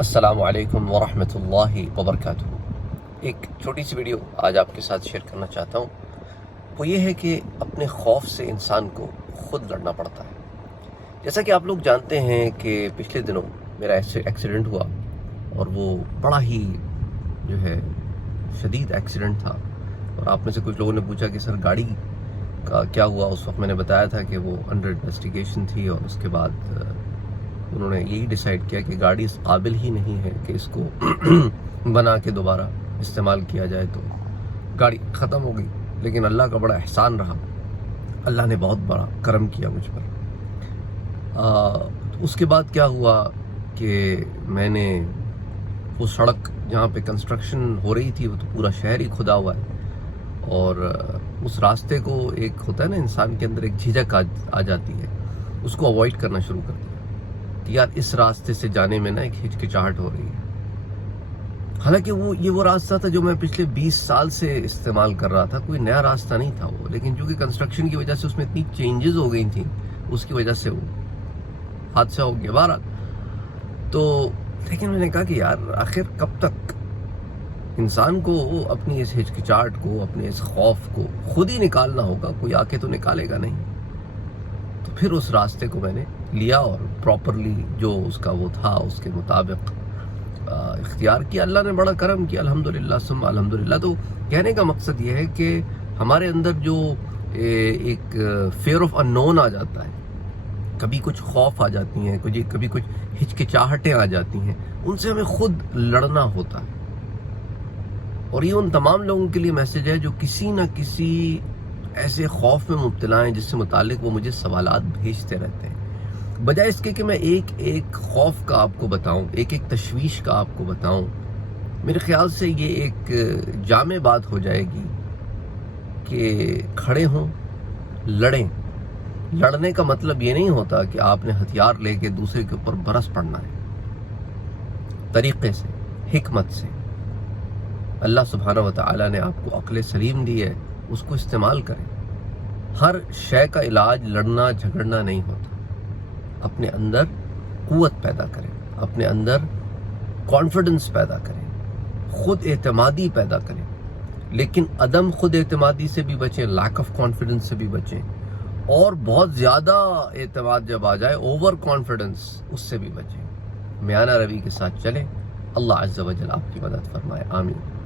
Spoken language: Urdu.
السلام علیکم ورحمۃ اللہ وبرکاتہ۔ ایک چھوٹی سی ویڈیو آج آپ کے ساتھ شیئر کرنا چاہتا ہوں۔ وہ یہ ہے کہ اپنے خوف سے انسان کو خود لڑنا پڑتا ہے۔ جیسا کہ آپ لوگ جانتے ہیں کہ پچھلے دنوں میرا ایکسیڈنٹ ہوا، اور وہ بڑا ہی جو ہے شدید ایکسیڈنٹ تھا۔ اور آپ میں سے کچھ لوگوں نے پوچھا کہ سر گاڑی کا کیا ہوا؟ اس وقت میں نے بتایا تھا کہ وہ انڈر انویسٹیگیشن تھی، اور اس کے بعد انہوں نے یہی ڈیسائیڈ کیا کہ گاڑی اس قابل ہی نہیں ہے کہ اس کو بنا کے دوبارہ استعمال کیا جائے، تو گاڑی ختم ہو گئی۔ لیکن اللہ کا بڑا احسان رہا، اللہ نے بہت بڑا کرم کیا مجھ پر۔ اس کے بعد کیا ہوا کہ میں نے وہ سڑک جہاں پہ کنسٹرکشن ہو رہی تھی، وہ تو پورا شہر ہی کھدا ہوا ہے، اور اس راستے کو ایک ہوتا ہے نا انسان کے اندر ایک جھجک آ جاتی ہے، اس کو اوائڈ کرنا شروع کر دیا کہ یار اس راستے سے جانے میں نا ایک ہچکچاہٹ ہو رہی ہے۔ حالانکہ وہ راستہ تھا جو میں پچھلے 20 سال سے استعمال کر رہا تھا، کوئی نیا راستہ نہیں تھا وہ، لیکن چونکہ کنسٹرکشن کی وجہ سے اس میں اتنی چینجز ہو گئی تھیں، اس کی وجہ سے وہ حادثہ ہو گیا۔ بہرحال تو لیکن میں نے کہا کہ یار آخر کب تک انسان کو اپنی اس ہچکچاہٹ کو، اپنے اس خوف کو خود ہی نکالنا ہوگا، کوئی آ کے تو نکالے گا نہیں۔ تو پھر اس راستے کو میں نے لیا اور پراپرلی جو اس کا وہ تھا اس کے مطابق اختیار کیا۔ اللہ نے بڑا کرم کیا، الحمدللہ ثم الحمدللہ۔ تو کہنے کا مقصد یہ ہے کہ ہمارے اندر جو ایک فیئر آف انون آ جاتا ہے، کبھی کچھ خوف آ جاتی ہیں، کبھی کچھ ہچکچاہٹیں آ جاتی ہیں، ان سے ہمیں خود لڑنا ہوتا ہے۔ اور یہ ان تمام لوگوں کے لیے میسج ہے جو کسی نہ کسی ایسے خوف میں مبتلا ہیں جس سے متعلق وہ مجھے سوالات بھیجتے رہتے ہیں۔ بجائے اس کے کہ میں ایک ایک خوف کا آپ کو بتاؤں، ایک ایک تشویش کا آپ کو بتاؤں، میرے خیال سے یہ ایک جامع بات ہو جائے گی کہ کھڑے ہوں، لڑیں۔ لڑنے کا مطلب یہ نہیں ہوتا کہ آپ نے ہتھیار لے کے دوسرے کے اوپر برس پڑنا ہے۔ طریقے سے، حکمت سے۔ اللہ سبحانہ وتعالی نے آپ کو عقل سلیم دی ہے، اس کو استعمال کریں۔ ہر شے کا علاج لڑنا جھگڑنا نہیں ہوتا۔ اپنے اندر قوت پیدا کریں، اپنے اندر کانفیڈنس پیدا کریں، خود اعتمادی پیدا کریں، لیکن عدم خود اعتمادی سے بھی بچیں، لیک آف کانفیڈنس سے بھی بچیں، اور بہت زیادہ اعتماد جب آ جائے، اوور کانفیڈنس، اس سے بھی بچیں۔ میانہ روی کے ساتھ چلیں۔ اللہ عز و جل آپ کی مدد فرمائے، آمین۔